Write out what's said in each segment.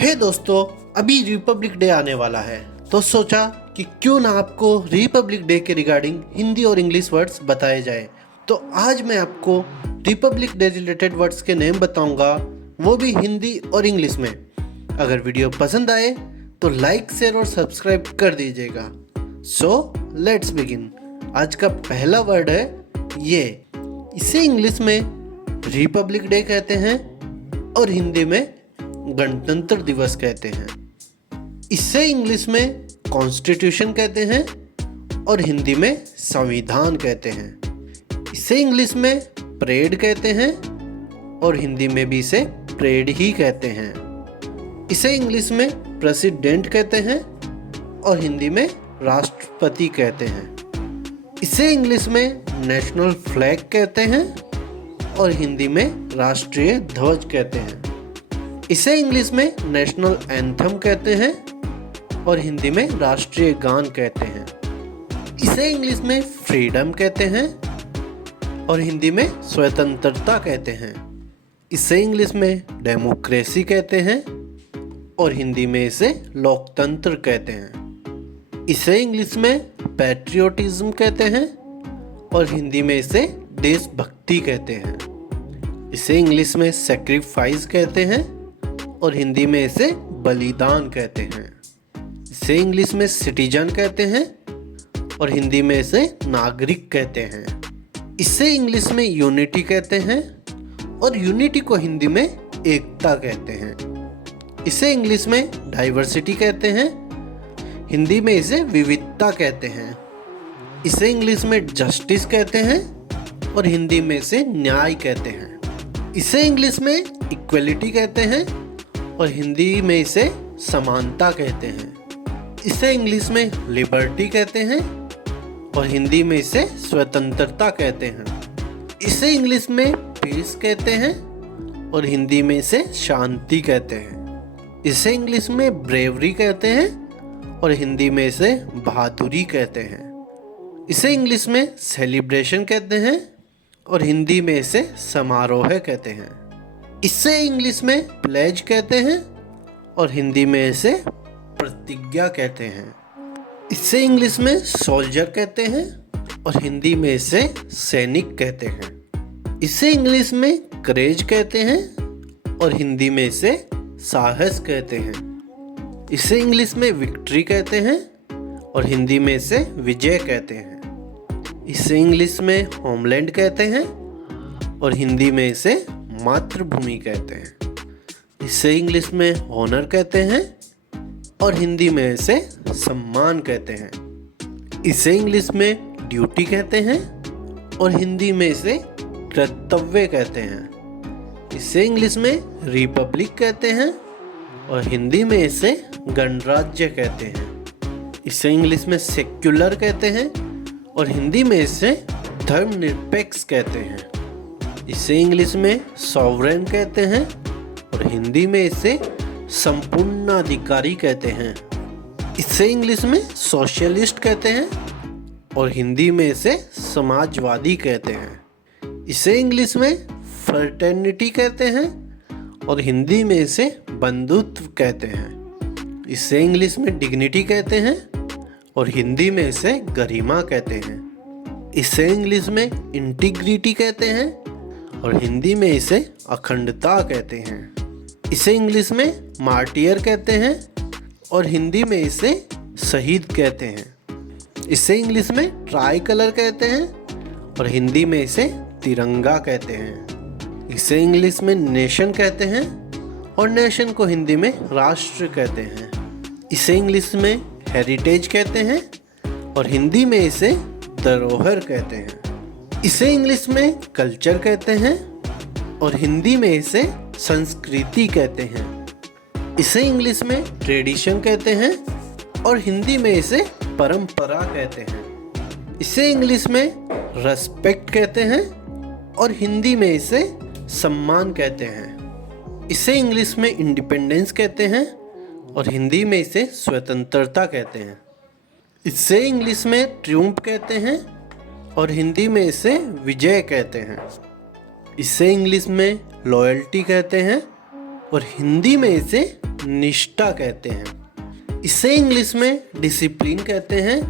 हे दोस्तों, अभी Republic day आने वाला है तो सोचा कि क्यों ना आपको रिपब्लिक डे के रिगार्डिंग हिंदी और इंग्लिश वर्ड्स बताए जाए। तो आज मैं आपको रिपब्लिक डे रिलेटेड वर्ड्स के नेम बताऊंगा, वो भी हिंदी और इंग्लिश में। अगर वीडियो पसंद आए तो लाइक शेयर और सब्सक्राइब कर दीजिएगा। So let's begin. आज का पहला वर्ड है ये। इसे इंग्लिश में रिपब्लिक डे कहते हैं और हिंदी में गणतंत्र दिवस कहते हैं। इसे इंग्लिश में कॉन्स्टिट्यूशन कहते हैं और हिंदी में संविधान कहते हैं। इसे इंग्लिश में परेड कहते हैं और हिंदी में भी इसे परेड ही कहते हैं। इसे इंग्लिश में प्रेसिडेंट कहते हैं और हिंदी में राष्ट्रपति कहते हैं। इसे इंग्लिश में नेशनल फ्लैग कहते हैं और हिंदी में राष्ट्रीय ध्वज कहते हैं। इसे इंग्लिश में नेशनल एंथम कहते हैं और हिंदी में राष्ट्रीय गान कहते हैं। इसे इंग्लिश में फ्रीडम कहते हैं और हिंदी में स्वतंत्रता कहते हैं। इसे इंग्लिश में डेमोक्रेसी कहते हैं और हिंदी में इसे लोकतंत्र कहते हैं। इसे इंग्लिश में पैट्रियोटिज्म कहते हैं और हिंदी में इसे देशभक्ति कहते हैं। इसे इंग्लिश में सैक्रिफाइस कहते हैं और हिंदी में इसे बलिदान कहते हैं। इसे इंग्लिश में सिटीजन कहते हैं और हिंदी में इसे नागरिक कहते हैं। इसे इंग्लिश में यूनिटी कहते हैं और यूनिटी को हिंदी में एकता कहते हैं। इसे इंग्लिश में डाइवर्सिटी कहते हैं, हिंदी में इसे विविधता कहते हैं। इसे इंग्लिश में जस्टिस कहते हैं और हिंदी में इसे न्याय कहते हैं। इसे इंग्लिश में इक्वलिटी कहते हैं और हिंदी में इसे समानता कहते हैं। इसे इंग्लिश में लिबर्टी कहते हैं और हिंदी में इसे स्वतंत्रता कहते हैं। इसे इंग्लिश में पीस कहते हैं और हिंदी में इसे शांति कहते हैं। इसे इंग्लिश में ब्रेवरी कहते हैं और हिंदी में इसे बहादुरी कहते हैं। इसे इंग्लिश में सेलिब्रेशन कहते हैं और हिंदी में इसे समारोह कहते हैं। इसे इंग्लिश में प्लेज कहते हैं और हिंदी में इसे प्रतिज्ञा कहते हैं। इसे इंग्लिश में सोल्जर कहते हैं और हिंदी में इसे सैनिक कहते हैं। इसे इंग्लिश में करेज कहते हैं और हिंदी में इसे साहस कहते हैं। इसे इंग्लिश में विक्ट्री कहते हैं और हिंदी में इसे विजय कहते हैं। इसे इंग्लिश में होमलैंड कहते हैं और हिंदी में इसे मातृभूमि कहते हैं। इसे इंग्लिश में ऑनर कहते हैं और हिंदी में इसे सम्मान कहते हैं। इसे इंग्लिश में ड्यूटी कहते हैं और हिंदी में इसे कर्तव्य कहते हैं। इसे इंग्लिश में रिपब्लिक कहते हैं और हिंदी में इसे गणराज्य कहते हैं। इसे इंग्लिश में सेक्युलर कहते हैं और हिंदी में इसे धर्मनिरपेक्ष कहते हैं। इसे इंग्लिश में सॉवरेन कहते हैं और हिंदी में इसे संपूर्णाधिकारी कहते हैं। इसे इंग्लिश में सोशलिस्ट कहते हैं और हिंदी में इसे समाजवादी कहते हैं। इसे इंग्लिश में फ्रेटर्निटी कहते हैं और हिंदी में इसे बंधुत्व कहते हैं। इसे इंग्लिश में डिग्निटी कहते हैं और हिंदी में इसे गरिमा कहते हैं। इसे इंग्लिश में इंटीग्रिटी कहते हैं और हिंदी में इसे अखंडता कहते हैं। इसे इंग्लिश में मार्टियर कहते हैं और हिंदी में इसे शहीद कहते हैं। इसे इंग्लिश में ट्राई कलर कहते हैं और हिंदी में इसे तिरंगा कहते हैं। इसे इंग्लिश में नेशन कहते हैं और नेशन को हिंदी में राष्ट्र कहते हैं। इसे इंग्लिश में हेरिटेज कहते हैं और हिंदी में इसे धरोहर कहते हैं। इसे इंग्लिश में कल्चर कहते हैं और हिंदी में इसे संस्कृति कहते हैं। इसे इंग्लिश में ट्रेडिशन कहते हैं और हिंदी में इसे परंपरा कहते हैं। इसे इंग्लिश में रेस्पेक्ट कहते हैं और हिंदी में इसे सम्मान कहते हैं। इसे इंग्लिश में इंडिपेंडेंस कहते हैं और हिंदी में इसे स्वतंत्रता कहते हैं। इसे इंग्लिश में ट्रिumph कहते हैं और हिंदी में इसे विजय कहते हैं। इसे इंग्लिश में लॉयल्टी कहते हैं और हिंदी में इसे निष्ठा कहते हैं। इसे इंग्लिश में डिसिप्लिन कहते हैं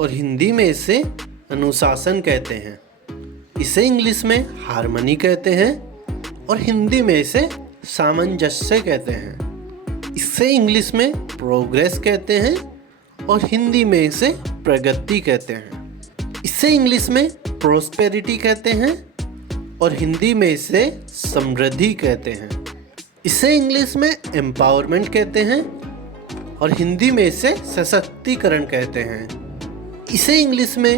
और हिंदी में इसे अनुशासन कहते हैं। इसे इंग्लिश में हार्मनी कहते हैं और हिंदी में इसे सामंजस्य कहते हैं। इसे इंग्लिश में प्रोग्रेस कहते हैं और हिंदी में इसे प्रगति कहते हैं। इसे इंग्लिश में प्रोस्पेरिटी कहते हैं और हिंदी में इसे समृद्धि कहते हैं। इसे इंग्लिश में एम्पावरमेंट कहते हैं और हिंदी में इसे सशक्तिकरण कहते हैं। इसे इंग्लिश में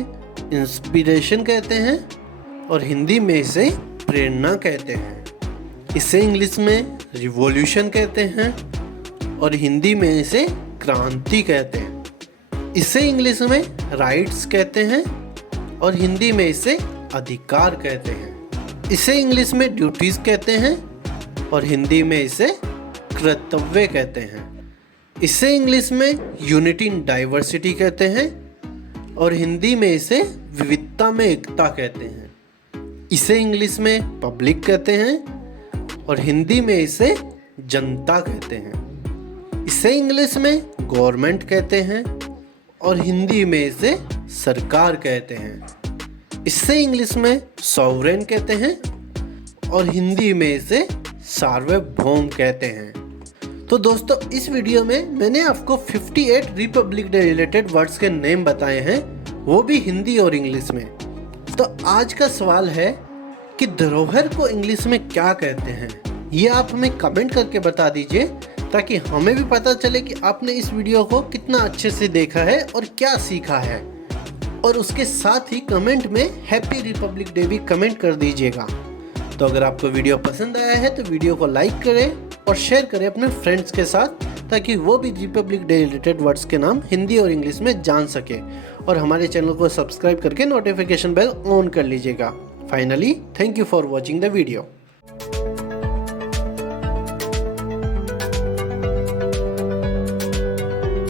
इंस्पिरेशन कहते हैं और हिंदी में इसे प्रेरणा कहते हैं। इसे इंग्लिश में रिवॉल्यूशन कहते हैं और हिंदी में इसे क्रांति कहते हैं। इसे इंग्लिश में राइट्स कहते हैं और हिंदी में इसे अधिकार कहते हैं। इसे इंग्लिश में ड्यूटीज कहते हैं और हिंदी में इसे कर्तव्य कहते हैं। इसे इंग्लिश में यूनिटी इन डाइवर्सिटी कहते हैं और हिंदी में इसे विविधता में एकता कहते हैं। इसे इंग्लिश में पब्लिक कहते हैं और हिंदी में इसे जनता कहते हैं। इसे इंग्लिश में गवर्नमेंट कहते हैं और हिंदी में इसे सरकार कहते हैं। इसे इंग्लिश में सॉवरेन कहते हैं और हिंदी में इसे सार्वभौम कहते हैं। तो दोस्तों, इस वीडियो में मैंने आपको 58 रिपब्लिक डे रिलेटेड वर्ड्स के नेम बताए हैं, वो भी हिंदी और इंग्लिश में। तो आज का सवाल है कि धरोहर को इंग्लिश में क्या कहते हैं, ये आप हमें कमेंट करके बता दीजिए ताकि हमें भी पता चले कि आपने इस वीडियो को कितना अच्छे से देखा है और क्या सीखा है। और उसके साथ ही कमेंट में हैप्पी रिपब्लिक डे भी कमेंट कर दीजिएगा। तो अगर आपको वीडियो पसंद आया है तो वीडियो को लाइक करें और शेयर करें अपने फ्रेंड्स के साथ ताकि वो भी रिपब्लिक डे रिलेटेड वर्ड्स के नाम हिंदी और इंग्लिश में जान सके। और हमारे चैनल को सब्सक्राइब करके नोटिफिकेशन बेल ऑन कर लीजिएगा। Finally, thank you for watching the video.